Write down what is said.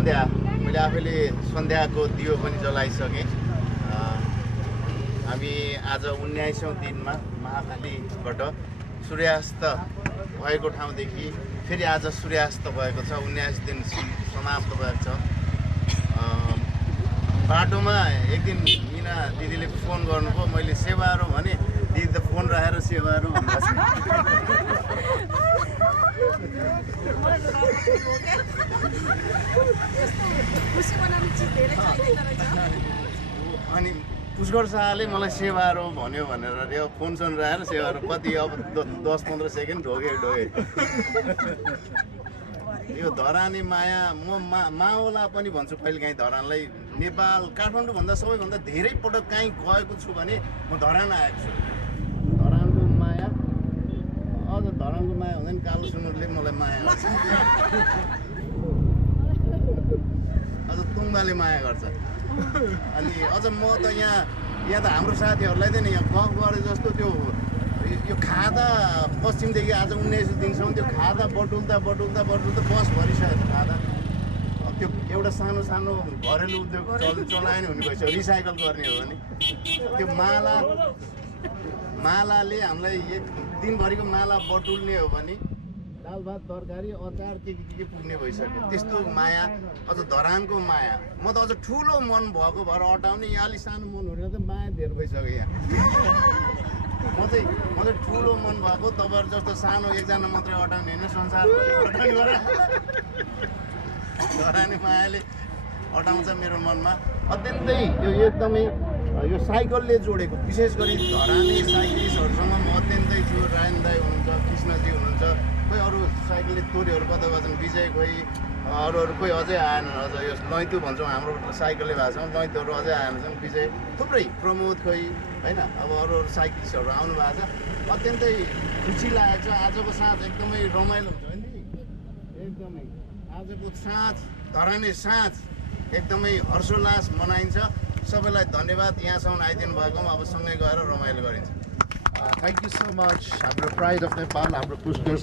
सन्ध्या मैले आफैले सन्ध्याको दियो पनि जलाइसकेँ। हामी आज 19औँ दिनमा महाकालीबाट सूर्यास्त भएको ठाउँदेखि फेरि आज सूर्यास्त भएको छ। 19 दिन समाप्त भएको छ। बाटोमा एक दिन मिना दिदीले फोन गर्नुभयो, मैले सेवारो भने दिदी त फोन राखेर सेवारो भन्नुहोस्। अनि पुष्कर शाहले मलाई सेवारो भन्यो भनेर यो फोन सोन राखेर सेवारो कति अब 10-15 सेकेन्ड ढोगे। यो धरानी माया म माओला पनि भन्छु कहिलेकाहीँ धरानलाई। नेपाल काठमाडौँ भन्दा सबैभन्दा धेरै पटक काहीँ गएको छु भने म धरान आएको छु। धरानको माया अझ धरानको माया हुँदैन, कालो सुनुरले मलाई माया गर्छ, अझ तुङ्बाले माया गर्छ। अनि अझ म त यहाँ त हाम्रो साथीहरूलाई चाहिँ यहाँ गफ गरे जस्तो त्यो यो खादा पश्चिमदेखि आज 19 दिनसम्म त्यो खादा बटुल्दा बस भरिसकेको खादा। अब त्यो एउटा सानो सानो घरेलु उद्योग चलाएन हुने भइसक्यो, रिसाइकल गर्ने हो भने। त्यो मालाले हामीलाई एक दिनभरिको माला बटुल्ने हो भने दाल भात तरकारी अचार के पुग्ने भइसक्यो। त्यस्तो माया अझ धरानको माया। म त अझ ठुलो मन भएको भएर अटाउने, यहाँ अलिक सानो मन हुने त माया धेर भइसक्यो यहाँ। म चाहिँ ठुलो मन भएको, तपाईँहरू जस्तो सानो एकजना मात्रै अटाउने होइन, संसारको अटाउने गरेर धरानी मायाले अटाउँछ मेरो मनमा। अत्यन्तै यो एकदमै यो साइकलले जोडेको, विशेष गरी धरानी साइक्लिस्टहरूसँग म अत्यन्तै छु। रायन दाई हुनुहुन्छ, कृष्णजी हुनुहुन्छ, खोइ अरू साइकलले तोरीहरू कता भन्छन्, विजय खोइ अरूहरू कोही अझै आएन। अझ यो लैतु भन्छौँ हाम्रो साइकलले भएको छ, लैतुहरू अझै आएन छन्। विजय थुप्रै, प्रमोद खोइ होइन, अब अरू साइक्लिस्टहरू आउनु भएको छ। अत्यन्तै खुसी लागेको छ। आजको साँझ एकदमै रमाइलो हुन्छ नि, एकदमै आजको साँझ धरानी साँझ एकदमै हर्षोल्लास मनाइन्छ। सबैलाई धन्यवाद यहाँसम्म आइदिनु भएकोमा। अब सँगै गएर रमाइलो गरिन्छ। Thank you so much. हाम्रो प्राइड अफ नेपाल, हाम्रो पुष्कर